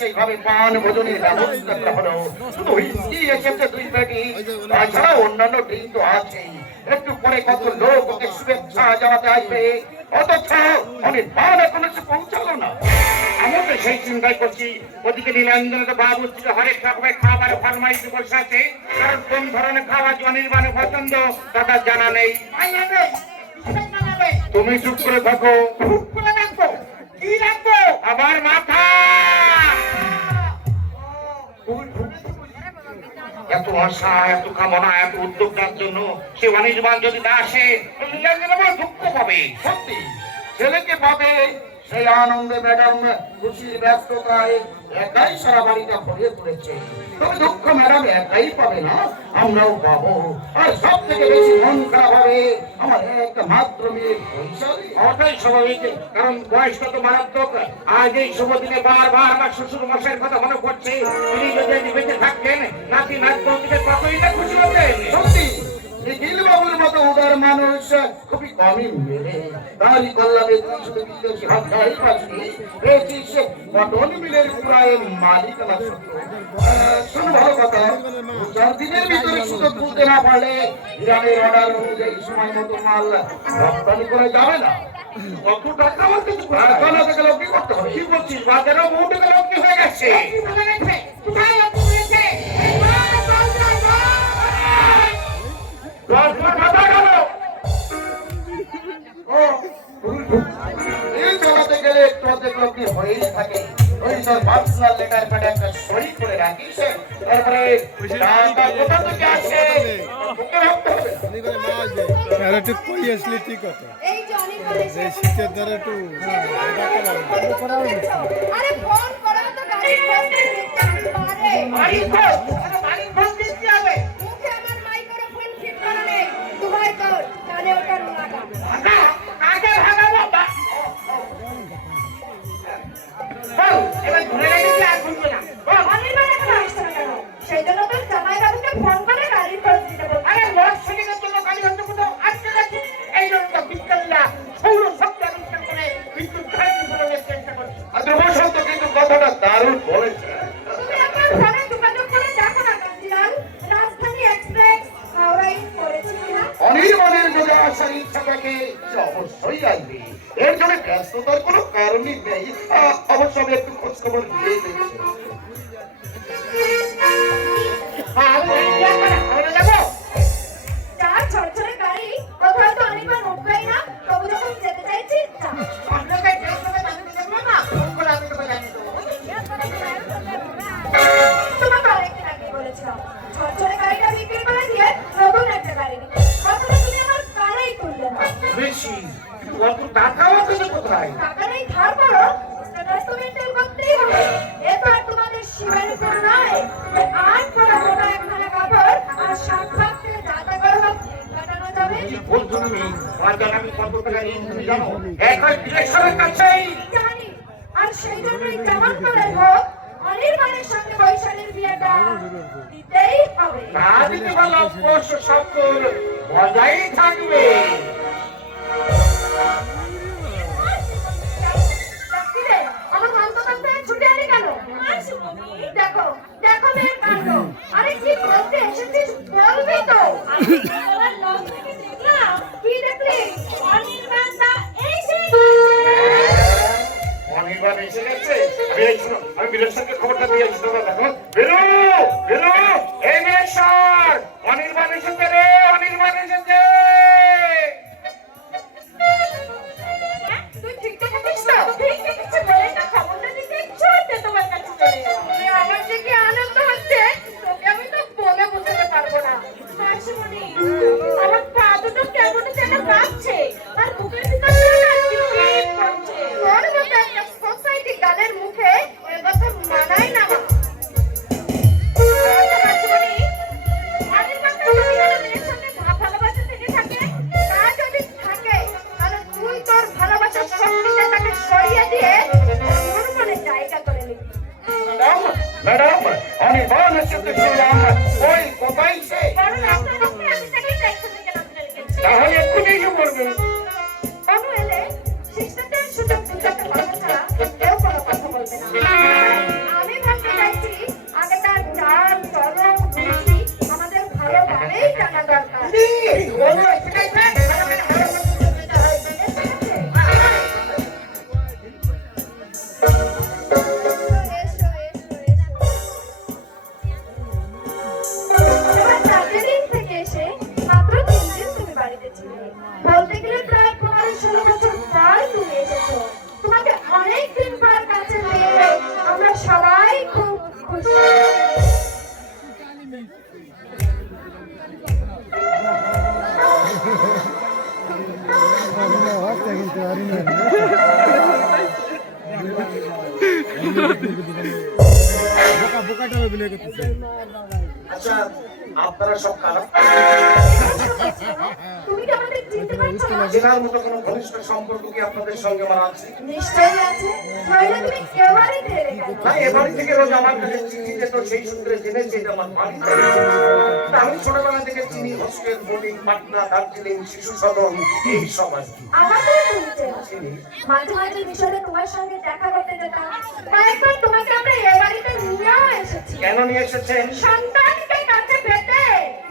সেইভাবে পান ভোজনের ব্যবস্থা করা হলো। শুধু হুইস্কি এসেছে 2 পেটি, তাছাড়া অন্যান্য ড্রিঙ্ক তো আছেই। একটু পরে কত লোক ওকে শুভেচ্ছা জানাতে আসবে, অথচ অনির্বাণ এখনো সে পৌঁছালো না। আমি তো সেই চিন্তাই করছি, ওদিকে নীলাঞ্জন বাবু হরেক রকমের খাবার ফরমাইশ বসে আছে, কারণ কোন ধরনের খাবার অনির্বাণের পছন্দ তাটা জানা নেই। তুমি চুপ করে থাকো। কি রাখবো? আমার মাথা। এত আশা, এত কামনা, এত উদ্যোগটার জন্য সে অনির্বাণ যদি না আসে দুঃখ পাবে। সত্যি ছেলেকে পাবে সেই আনন্দে ম্যাডাম খুশির ব্যস্ততায় একাই সারা বাড়িটা ভরিয়ে তুলেছে। তবে দুঃখ ম্যাডাম একাই পাবে না, আমরাও পাবো। আর সব থেকে বেশি মন খারাপ হবে আমার একমাত্র মেয়ে বৈশালী। ওটাই স্বাভাবিক, কারণ বয়সটা তো মারাত্মক। আজ এই শুভ দিনে বারবার আমার শ্বশুর মশাইয়ের কথা মনে পড়ছে। তিনি যদি বেঁচে থাকতেন নাতি নাতবউকে কতই না খুশি হতেন। সত্যি নিখিল বাবুর মতো উদার মানুষ খুবই কমই মেলে। তারই কল্যাণে তুই শুধু বিদেশি হাতটাই পাচ্ছি, পেয়েছিস কটন মিলের পুরায় মালিকানা সত্য। শোন ভালো কথা, 4 দিনের ভিতরে সুযোগ তুলতে না পারলে ইরানের অর্ডার অনুযায়ী সময় মতো মাল রপ্তানি করা যাবে না। কত টাকা আমাকে কারখানা থেকে লগ্নি করতে হবে। কি বলছিস? বাজারেও বহু টাকা লগ্নি হয়ে গেছে। চালাতে গেলে একটু অর্ধেক লগ্নি হয়েই থাকে। ওই তোর পার্সোনাল লেটার প্যাডে একটা সই করে রাখিস, তারপরে কোথা থেকে আসে একটু কই আসলে ঠিক হতো। এই শীতের ধরে একটু দারুণ বলেছে। অনির্বাণের যদি আসার ইচ্ছা থাকে সে অবশ্যই আসবে, এর জন্য ব্যস্ততার কোনো কারণই নেই। অবশ্য আমি একটু খোঁজ খবর দিয়ে দিচ্ছি। মজাই থাকবে। অনির্বাণ এসে গেছে। আমি বিলেশ্বরকে খবরটা দিয়েছি। তোমরা দেখো, বেরো বেরো, এই বিলেশ্বর, অনির্বাণ এসেছে রে, অনির্বাণ এসেছে। আমার যে কি আনন্দ হচ্ছে তোকে আমি তো বলে বোঝাতে পারবো না। আমার পা দুটো কেমন যেন কাঁপছে, আর বুকের ভিতরে সোসাইটি গানের মুখে এ কথা মানায় না। ভালোবাসা থেকে থাকে, তা যদি থাকে তাহলে তুই তোর ভালোবাসার শক্তিটা তাকে সরিয়ে দিয়ে তোর মনে জায়গা করে নিবি। ম্যাডাম, অনির্বাণ এসেছে শুনলাম, ওই কোথায় সে? তাহলে এক্ষুনি এসে পড়বে। বাবু এলে শিষ্টাচার সুযোগ বুঝাতে পারবো ছাড়া কেউ কোনো কথা বলবে না। আমি বলতে গেলে প্রায় 15-16 বছর পর তুমি এসেছো। তোমাকে অনেক দিন পর কাছে পেয়ে আমরা সবাই খুব খুশি। আচ্ছা, আপনারা সব কারা? তুমি কি আমাদের চিনতে পারছো না? চেনার মতো কোনো ঘনিষ্ঠ সম্পর্ক কি আপনাদের সঙ্গে আমার আছে? নিশ্চয়ই আছে, নইলে তুমি এবারই এলে কেন? না, এ বাড়ি থেকে রোজ আমার কাছে চিঠি যেত, সেই সূত্রে জেনেছি এটা আমার বাড়ি। তা আমি ছোটবেলা থেকে চিনি হোস্টেল, বোর্ডিং, পাটনা, দার্জিলিং, শিশু সদন, এই সব আর কি। আমাকেও তুমি চেনো। চিনি। মাঝে মাঝে মিশরে তোমার সঙ্গে দেখা করতে যেতাম। কয়েকবার তোমাকে আমরা এ বাড়িতে নিয়েও এসেছি। কেন নিয়ে এসেছেন? সন্তানকে কাছে পেতে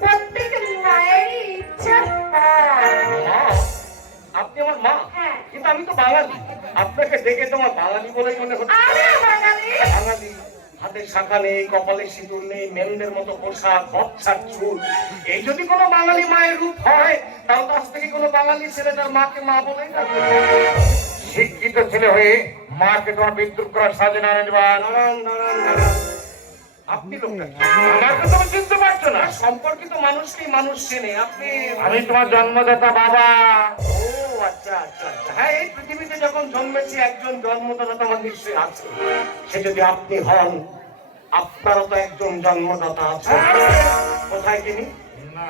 প্রত্যেক মায়েরই ইচ্ছে হয়। মা? আপনি আমার মা? হ্যাঁ। কিন্তু আমি তো বাঙালি। আপনাকে দেখে তোমার বাঙালি বলেই মনে হচ্ছে। আমিও বাঙালি। বাঙালি, হাতে শাখা নেই, কপালে সিঁদুর নেই, মেরুনের মতো পোশাক, বচ্ছার চুল। এই যদি কোনো বাঙালি মায়ের রূপ হয়, তাহলে কাছ থেকে কোনো বাঙালি ছেলে তার মাকে মা বলেই ডাকে। শিক্ষিত ছেলে হয়ে মাকে তোমার বিদ্রুপ করার সাজে না আপনি লোকটা কি? আমাকে তুমি চিনতে পারছো না? সম্পর্কিত মানুষকেই মানুষ চেনে। আপনি? আমি তোমার জন্মদাতা বাবা। ও আচ্ছা আচ্ছা আচ্ছা। হ্যাঁ, এই পৃথিবীতে যখন জন্মেছি একজন জন্মদাতা তো আমার নিশ্চয়ই আছে। সে যদি আপনি হন, আপনারও তো একজন জন্মদাতা আছে। কোথায় তিনি? না,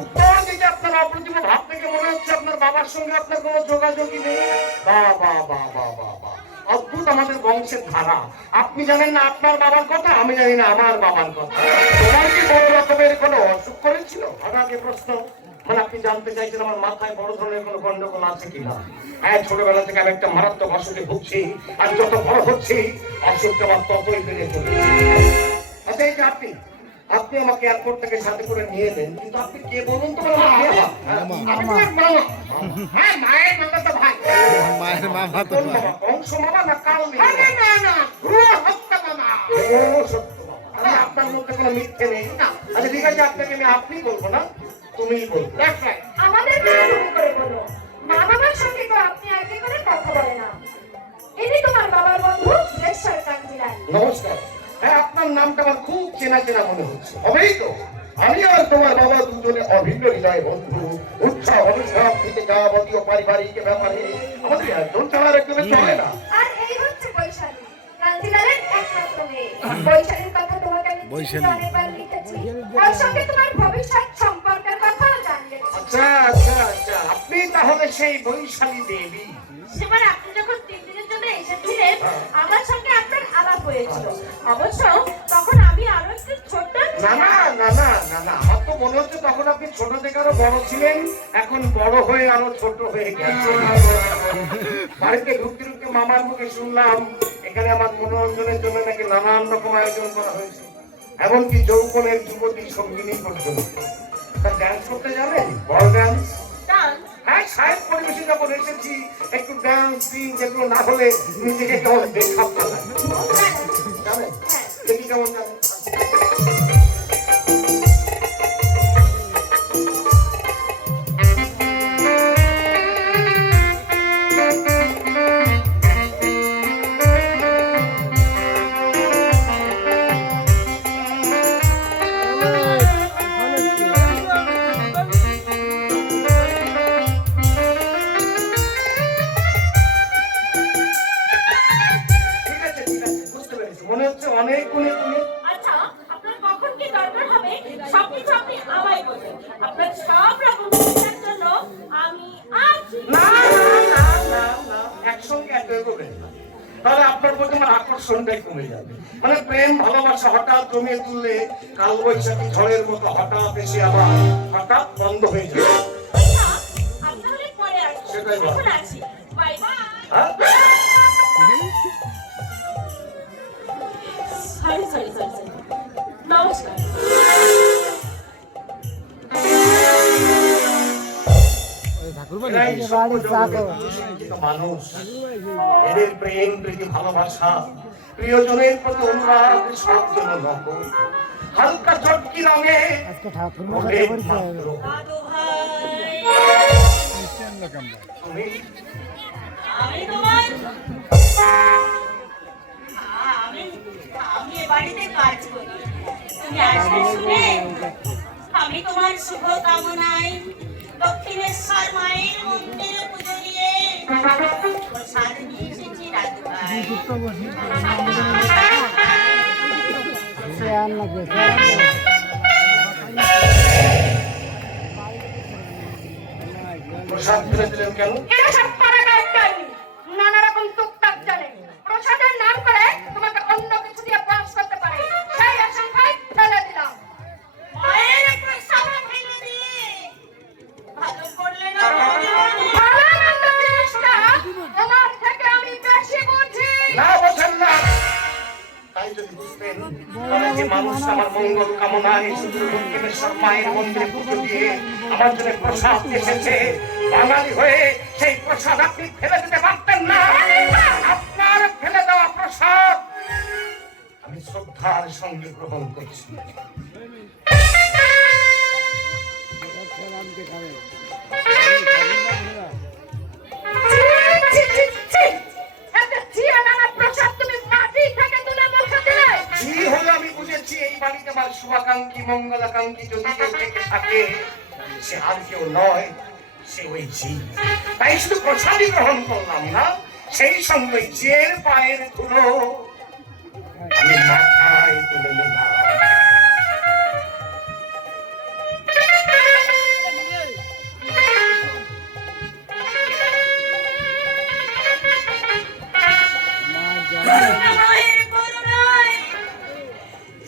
উত্তর দিকে আপনার অপ্রতিভ ভাব থেকে মনে হচ্ছে আপনার বাবার সঙ্গে আপনার কোনো যোগাযোগই নেই। বাহ বাহ বাহ বাহ বাহ বাহ, অদ্ভুত আমাদের বংশের ধারা। আপনি জানেন না আপনার বাবার কথা, আমি জানি না আমার বাবার কথা। তোমার কি বড় রকমের কোনো অসুখ করেছিল? আগে প্রশ্ন, মানে আপনি জানতে চাইছেন আমার মাথায় বড় ধরনের কোনো গন্ডগোল আছে কিনা? হ্যাঁ, ছোটবেলা থেকে আমি একটা মারাত্মক অসুখে ভুগছি, আর যত বড় হচ্ছি অসুখটা আমার ততই বেড়ে চলেছে। আচ্ছা, এই যে আপনি আপনি আমাকে এয়ারপোর্ট থেকে সাথে করে নিয়ে এলেন, কিন্তু আপনি কে বলুন তো? হ্যাঁ, মায়ের মামা তো ভাই। মায়ের মামা তো কোন মামা? কংস মামা না কাল? না না, সত্য মামা। ও সত্য মামা। আরে আপনার মধ্যে কোনো মিথ্যে নেই না। আচ্ছা ঠিক আছে, আপনাকে আমি আপনি বলবো না, তুমিই বলবো। আমাদের কেন তুমি করে বলো? মা বাবার সঙ্গে তো আপনি আগে করে কথা বলে না। ইনি তোমার বাবার বন্ধু রেশ্বর কাঞ্জিলাল। নমস্কার। হ্যাঁ, আপনার নামটা আমার খুব চেনা চেনা মনে হচ্ছে। হবেই তো। আমি আর তোমার বাবা দুজনে অভিন্ন হৃদয় বন্ধু। উৎসাহ অনুষ্ঠান থেকে যাবতীয় পারিবারিক ব্যাপারে আমাদের একজন ছাড়া একজনের চলে না। আর এই হচ্ছে বৈশালী, কাঞ্জিলালের একমাত্র মেয়ে। বৈশালীর কথা তোমাকে আমি চিঠিতে অনেকবার লিখেছি। ওর সঙ্গে তোমার ভবিষ্যৎ সম্পর্কের কথাও জানিয়েছি। আচ্ছা আচ্ছা আচ্ছা, আপনি তাহলে সেই বৈশালী দেবী। সেবার আপনি যখন 3 দিনের জন্য এসেছিলেন, আমার সঙ্গে আপনার আলাপ হয়েছিল। অবশ্য তখন আমি আরো একটু ছোট না ছিলাম। না না না না না, আমার তো মনে হচ্ছে তখন আপনি ছোট থেকে আরো বড় ছিলেন, এখন বড় হয়ে আরো ছোট হয়ে গেছেন। বাড়িতে ঢুকতে ঢুকতে মামার মুখে শুনলাম এখানে আমার মনোরঞ্জনের জন্য নাকি নানান রকম আয়োজন করা হয়েছে, এমনকি যৌবনের যুবতী সঙ্গিনী পর্যন্ত। তা ডান্স করতে জানেন? বল ডান্স? ডান্স? হ্যাঁ, সাহেব পরিবেশে যখন এসেছি একটু ডান্স দিন, যেগুলো না হলে নিজেকে কেমন বেখাপ লাগে। জানেন? দেখি কেমন জানেন। ঠিক আছে ঠিক আছে, বুঝতে পেরেছি। মনে হচ্ছে অনেক গুণে তুমি। আচ্ছা, আপনার কখন কি দরকার হবে সবকিছু আপনি আমায় বলুন। আপনার সব রকম সুবিধার জন্য আমি আছি। না না না না না, একসঙ্গে এত এগোবেন না, তাহলে আপনার প্রতি আমার আকর্ষণটাই কমে যাবে। মানে প্রেম ভালোবাসা হঠাৎ জমিয়ে তুললে কাল বৈশাখী ঝড়ের মতো হঠাৎ এসে আবার হঠাৎ বন্ধ হয়ে যাবে। আচ্ছা, আমি তাহলে পরে আসবো। সেটাই ভালো। এখন আসি। Bye bye. হ্যাঁ? সরি। নমস্কার। এরাই সভ্য জগতের শিক্ষিত মানুষ। এদের প্রেম প্রীতি ভালোবাসা প্রিয়জনের প্রতি অনুরাগ সব জন্য নকল হালকা চটকি রঙে আজকে ঠাকুর ওরে মাত্র। দাদু ভাই খ্রিস্টান লোক আমরা। তুমি আমি তোমার আমি আমি এ বাড়িতে কাজ করি তুমি আসবে শুনে আমি তোমার শুভ কামনায় দক্ষিণেশ্বর মায়ের মন্দিরে পুজো দিয়ে প্রসাদ নিয়ে এসেছি দাদু ভাই প্রসাদ ফেলে দিলেন কেন? এরা সব পাড়াগাঁয়ের ডাইনি। নানা রকম টুকটাক জানে। প্রসাদের নাম করে তোমাকে অন্য কিছু দিয়ে পাস করতে পারে। সেই আশঙ্কায় ফেলে দিলাম। মায়ের প্রসাদ ফেলে দিয়ে ভালো করলে না বৌদি। ভালোমন্দ জিনিসটা তোমার থেকে আমি বেশি বুঝি। না বোঝেন না তাই যদি বুঝতেন তাহলে যে মানুষ আমার মঙ্গল কামনায় দক্ষিণেশ্বর মায়ের মন্দিরে পুজো দিয়ে আমার জন্য প্রসাদ এসেছে বাঙালি হয়ে সেই প্রসাদ আপনি ফেলে দিতে পারতেন না। আপনার ফেলে দেওয়া প্রসাদ আমি শ্রদ্ধার সঙ্গে গ্রহণ করছি। ছি, ছি, ছি। একটা জিয়া নানা প্রসাদ তুমি মাটি থেকে তুলে মুখে দিলে। জি হলে আমি বুঝেছি এই বাড়িতে আমার শুভাকাঙ্ক্ষী মঙ্গলাকাঙ্ক্ষী যদি কেউ থেকে থাকে সে আর কেউ নয় সে ওই জি। তাই শুধু প্রসাদই গ্রহণ করলাম না সেই সঙ্গে জিয়ের পায়ের ধুলো আমি মাথায় তুলে নিলাম। মায়ের করুণায়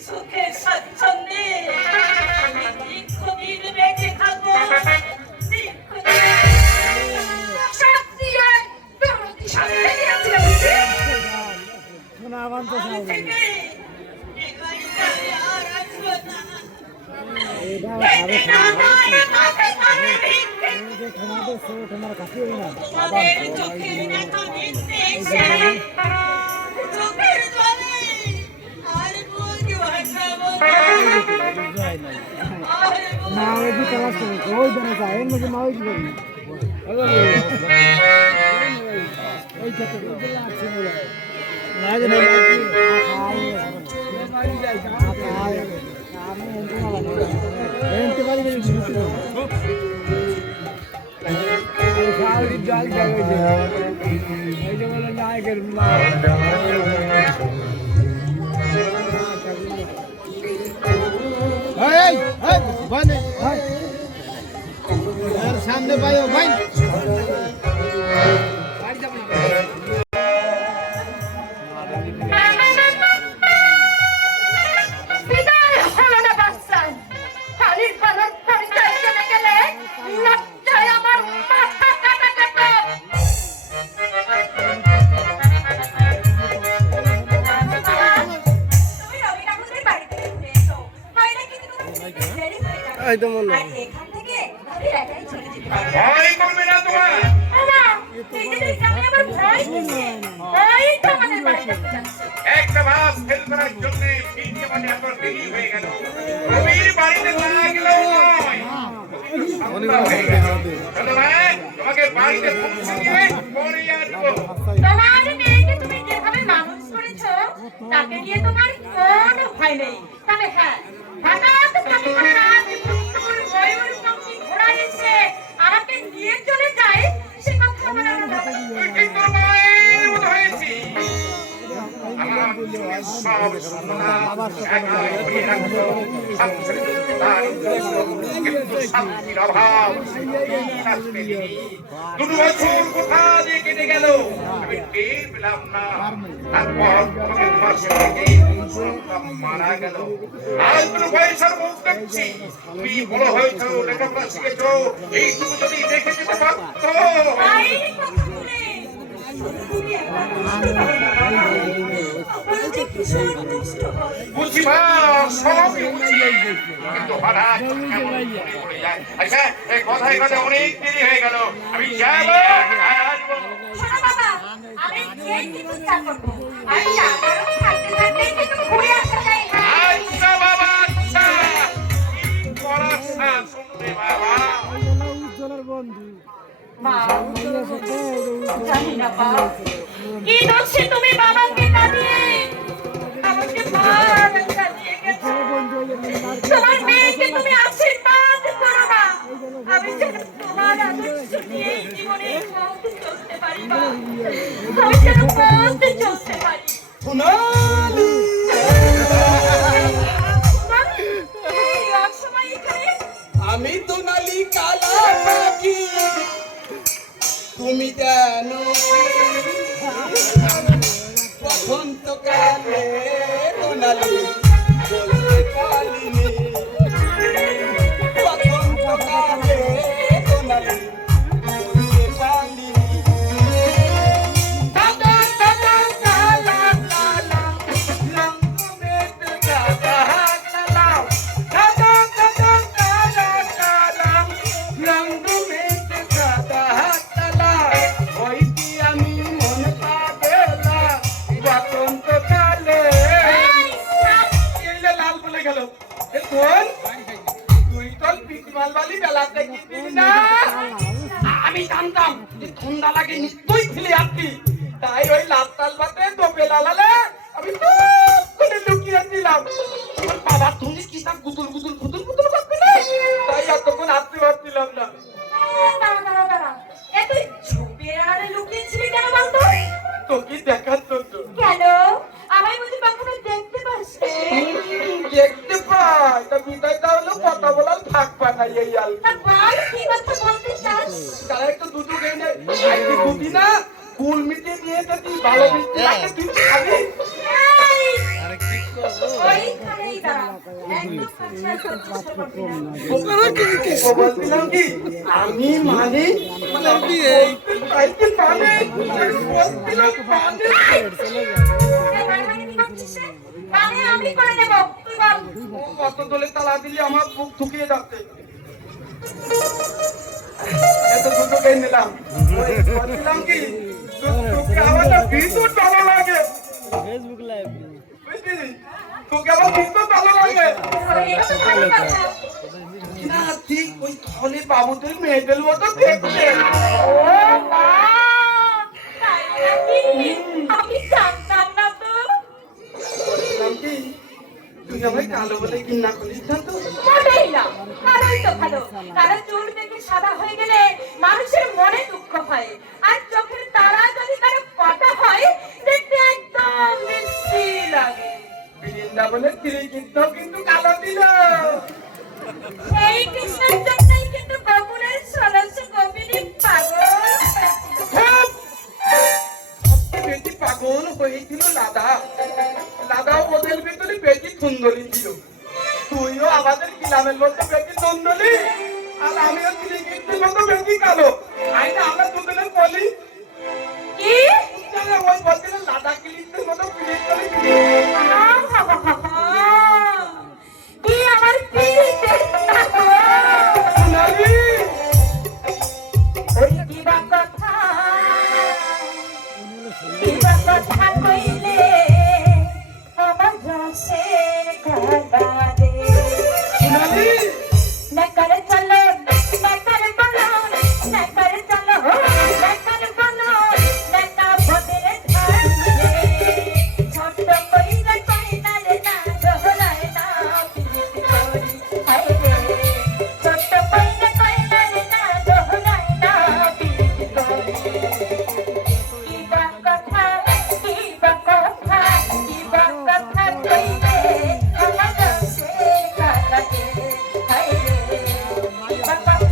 সুখে স্বচ্ছন্দে দীর্ঘদিন বেঁচে থাকো প্রসাদ দিয়ে দরদি শান্তি দিয়েছিলে বুঝি? শোনা আবার তো আমি থেকে এ বাড়িতে আর আসবো না। এটা মায়ের মাথায় কানে ভিক্ষে তোমাদের সব তোমার কাছে না তোমাদের চোখের দেখা দেখতে এসে চোখের জলে আর বুক ভাসাবো না। আর বুক না ওই দিকে ক্লাস করে ওই জানা যায় এর মধ্যে না ওই কি করি ওই খেতে আছে না যে না এনতে পারি গেছি সাউরি জল যাবে যে এই যে বলে নায়কের মা এই এই বনে এর সামনে পাইও ভাই বিদায় হলো না বাচ্চায়। হালির পালন পরিচয় চলে গেলে লজ্জায় আমার মাথা কাটা কাটা। তুমি রবি ঠাকুরের বাড়িতে ঘুরে এসো। নইলে কিন্তু তোমার দেরি হয়ে যাবে। এই তো মনে আর এখান থেকে ভাবি একাই চলে যেতে পারবে। ভয় করবে না তোমার। ওমা, এই যে দেখছি আমি আবার ভয় পেয়েছি। ওই তো আমাদের বাড়ি দেখতে যাচ্ছি। একটা মাস ফেল করার জন্য ফিরতে মানে এত দেরি হয়ে গেল। রবির বাড়িতে না গেলেও নয়। সন্ধ্যা হয়ে গেল। চলো ভাই, তোমাকে বাড়িতে পৌঁছে দিয়ে পরে আসবো। তোমার মেয়েকে তুমি যেভাবে মানুষ করেছো তাকে নিয়ে তোমার কোনো ভয় নেই। তবে হ্যাঁ, হঠাৎ করে কোনো রাত পুত্তর ময়ূর পঙ্খী ঘোড়া এসে আমাকে নিয়ে চলে যায় সে কথা আমার আর ভালো লাগে না। তুই ঠিক তোর মায়ের মতো হয়েছি। আমার সব সোনা একাই হয়ে রাখতো। সংসারে দুঃখদার কিন্তু শান্তির অভাব। শাস্তি দিনি। 2 বছর কোথা দিয়ে কেটে গেল আমি টের পেলাম না। তারপর তোমাদের পাশে থেকে সন্তান মারা গেল। আজ কোনো পয়সার মুখ দেখছি। তুমি বড় হয়েছ, লেখাপড়া শিখেছ, এইটুকু যদি দেখে যেতে পারতো। মায়ের কথা শুনে তুমি একবার আমার যে ভীষণ কষ্ট হয়। বুঝি মা, সবই বুঝি। কিন্তু হঠাৎ কেমন মনে পড়ে যায়। আচ্ছা, এই কথায় কথায় অনেক দেরি হয়ে গেল। আমি যাবো, আসবো। শোনো বাবা, আমি যে কিছু চা করবো আর চা গরম থাকলেই কিন্তু ঘুরে আসা যায়। হ্যাঁ। আচ্ছা বাবা, আচ্ছা। কি পড়াশোনা শুনবে বাবা? উজ্জ্বলের বন্ধু মা, মাইয়া সাথে জানি না বাপ, কি দোষে তুমি বাবাকে কাঁদিয়ে আমাকে মার কাঁদিয়ে গেছো। তোমার মেয়েকে তুমি আশীর্বাদ করো না, আমি যেন তোমার আদর্শ নিয়ে জীবনে পথ চলতে পারি মা, আমি যেন পথ চলতে পারি। সোনালি মা, এই অসময়ে এখানে? আমি সোনালি কালা পাখি তুমি জানো বসন্তকালে সোনালি বলতে পারিনি বসন্তকালে সোনালি বলতে পারিনি দাদা দাদা কালা কালা লঙ্গ মেট গাদা চালাও। দাদা দাদা কালা কালা লঙ্গ মেট গাদা চালাও। হইতি আমি মন পাগলা বসন্তকালে। এইলে লাল বলে গেল। এ কোন? তুই তো পিকমাল বালি বেলাতে গিয়েছিলি না? আমি জানতাম যে ঠান্ডা লাগে নিশ্চয়ই ছিলে আপনি, তাই ওই লাল তাল বাতে দোপে লালালে আমি খুব করে লুকিয়ে ছিলাম। আমার বাবা তুমি কি তা গুতুল গুতুল গুতুল গুতুল করতে না, তাই এতক্ষণ আসতে পারছিলাম না। দাঁড়া দাঁড়া দাঁড়া, এ তুই ঝোপের আড়ালে লুকিয়েছিলি কেন বলতো? তো কি দেখার জন্য কেন? আমায় বুঝি কখনো দেখতে পাসনি? দেখতে পাই, তা বিদায় তাহলে কথা বলার ফাঁক পানাই এই আল। তা বল, কি কথা বলতে চাস? তারা একটু দুধু গেলে আইতে বুঝি না কুল মিটিয়ে নিয়ে যদি ভালো মিষ্টি লাগে তুই খাবি। এই! ওইখানেই দাঁড়া, একদম কাছে আসার চেষ্টা করবি না। ও বলছিলাম কি আমি মানে বলছিলাম মানে এই মারামারি কি করছিস রে? মানে আমি করে নেবো, তুই বল। ও কত দলে তালা দিলে আমার বুক ঠুকিয়ে যাচ্ছে। এত দুটো খেয়ে নিলাম। ওই বলছিলাম কি তোকে আমার না ভীষণ ভালো লাগে, ফেসবুক লাইভ বুঝলি? তোকে আমার ভীষণ ভালো লাগে। এটা তো ভালো কথা। না ঠিক ওই থলে বাবুদের মেয়েদের মতো দেখতে। ও মা! তাই নাকি? আমি জানতাম না তো। বলছিলাম কি তুই আমায় কালো বলে ঘৃণা করিস না তো? মোটেই না, ভালোই তো ভালো। কারো চুল বেঁকে সাদা হয়ে গেলে মানুষের মনে দুঃখ হয়, আর চোখের তারা যদি কারো কটা হয় দেখতে একদম মিষ্টি লাগে। বৃন্দাবনের শ্রীকৃষ্ণ কিন্তু কালো দিল। এই কৃষ্ণের জন্যই কিন্তু গোকুলের ষোড়শ গোপিনী পাগল হয়েছিল। খুব বেশি পাগল হয়েছিল লাদা। লাদাও ওদের ভিতরে বেশি সুন্দরী ছিল। তুইও আমাদের গ্রামের মতো বেশি সুন্দরী, আর আমিও শ্রীকৃষ্ণের মতো বেশি কালো। আইনা আমরা দুজনে বলি কি? ওই বলছিল লাদা কৃষ্ণের মতো প্রিয় করে আহা হা হা হা।